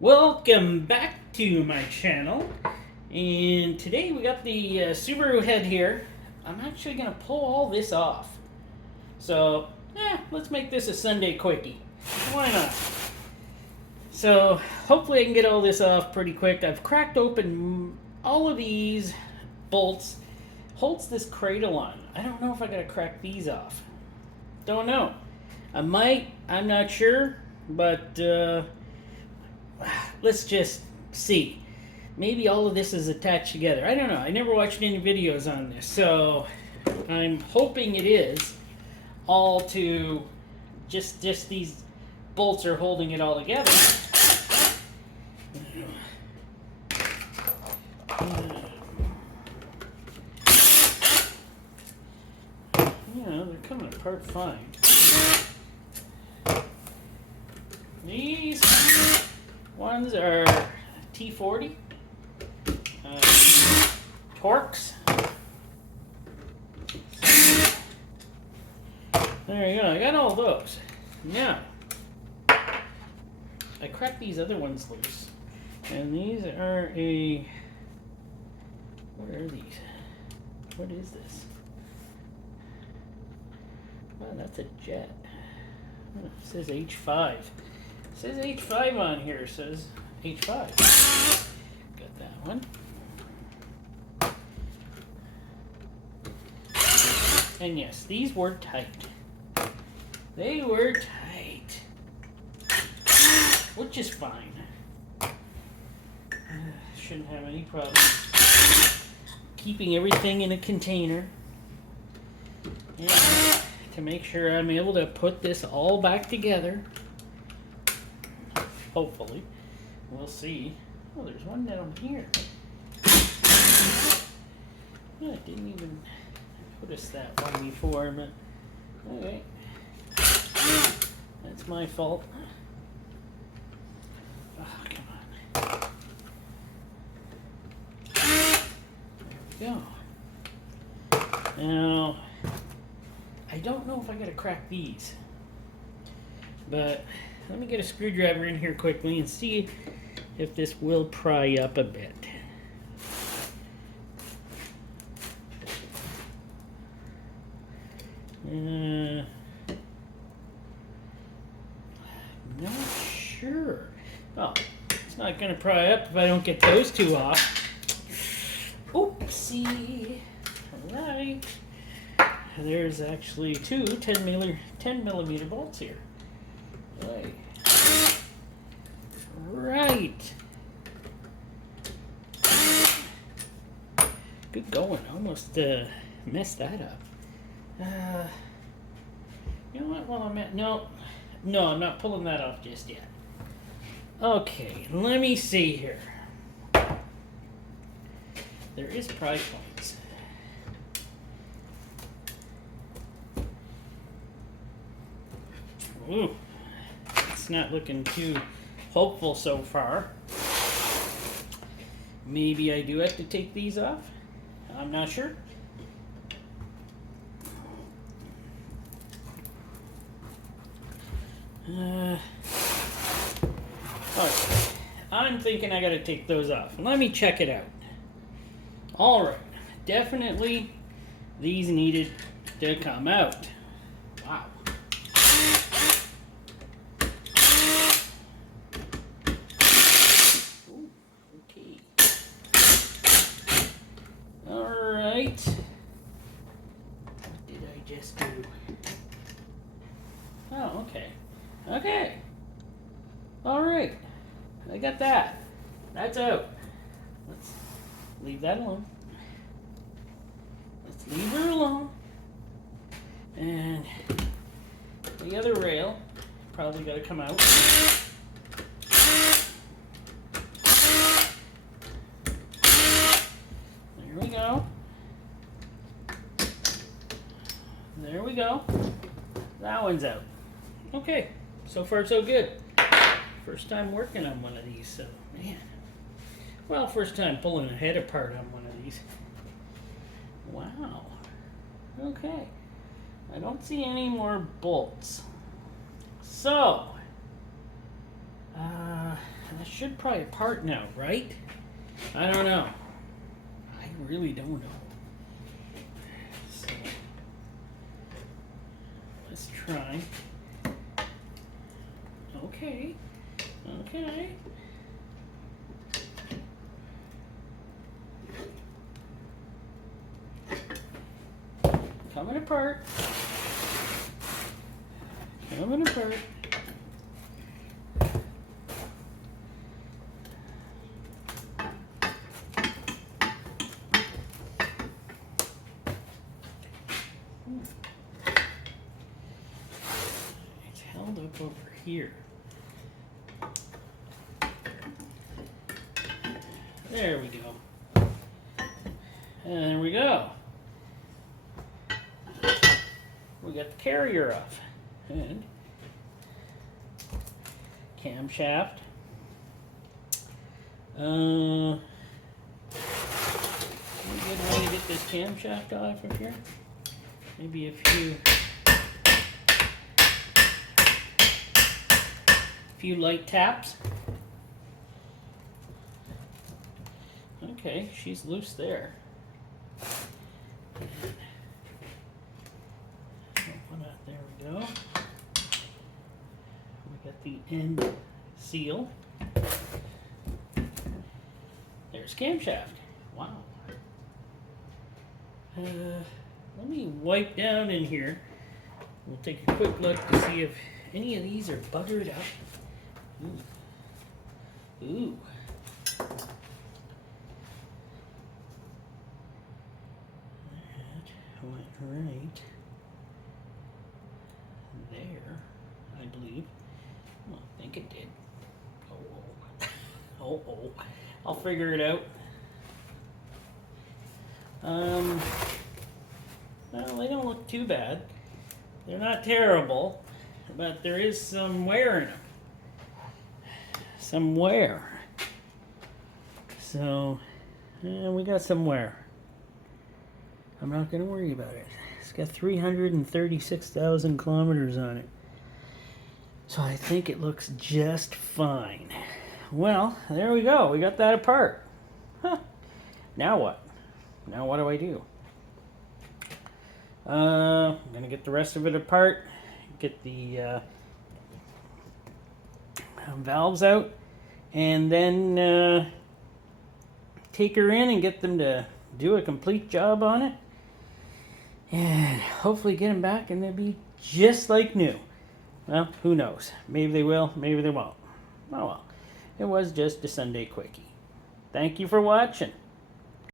Welcome back to my channel, and today we got the Subaru head here. I'm actually going to pull all this off. So, let's make this a Sunday quickie. Why not? So, hopefully I can get all this off pretty quick. I've cracked open all of these bolts. Holds this cradle on. I don't know if I got to crack these off. Don't know. I might. I'm not sure, but let's just see. Maybe all of this is attached together. I don't know. I never watched any videos on this, so I'm hoping it is all to just these bolts are holding it all together. Yeah, they're coming apart fine. These ones are T40 Torques. There you go. I got all those. Now, I cracked these other ones loose, and these are a. What are these? What is this? Wow, that's a jet. Oh, it says H5. It says H5 on here. It says H5. Got that one. And yes, these were tight. They were tight. Which is fine. Shouldn't have any problem keeping everything in a container. And to make sure I'm able to put this all back together. Hopefully. We'll see. Oh, there's one down here. Oh, I didn't even notice that one before, but okay. That's my fault. Oh, come on. There we go. Now, I don't know if I gotta crack these, but let me get a screwdriver in here quickly and see if this will pry up a bit. Not sure. Oh, it's not going to pry up if I don't get those two off. Oopsie. Alright. There's actually two 10 millimeter bolts here. Right. Good going. Almost messed that up. You know what? While I'm at no, I'm not pulling that off just yet. Okay, let me see here. There is pry points. Ooh, it's not looking too hopeful so far. Maybe I do have to take these off. I'm not sure. Alright. I'm thinking I gotta take those off. Let me check it out. Alright. Definitely these needed to come out. Wow. Ooh, okay. Alright. What did I just do? Oh, okay. Okay. Alright. I got that. That's out. Let's leave that alone. Let's leave her alone. And the other rail probably got to come out. There we go. There we go. That one's out. Okay. So far, so good. First time working on one of these, so man. Well, first time pulling a head apart on one of these. Wow. Okay. I don't see any more bolts. So, That should probably apart now, right? I don't know. I really don't know. So, let's try. Okay. Okay. Coming apart. Coming apart. It's held up over here. There we go. And there we go. We got the carrier off. And camshaft. A good way to get this camshaft off of here. Maybe a few light taps. Okay, she's loose there. There we go. We got the end seal. There's camshaft. Wow. Let me wipe down in here. We'll take a quick look to see if any of these are buttered up. Ooh. Ooh. That went right there, I believe. Well, I think it did. Oh. I'll figure it out. Well, they don't look too bad. They're not terrible, but there is some wear in them. Some wear. So, we got some wear. I'm not going to worry about it. It's got 336,000 kilometers on it. So I think it looks just fine. Well, there we go. We got that apart. Huh. Now what? Now what do I do? I'm going to get the rest of it apart. Get the valves out. And then take her in and get them to do a complete job on it. And hopefully get them back and they'll be just like new. Well, who knows? Maybe they will, maybe they won't. Oh well. It was just a Sunday quickie. Thank you for watching.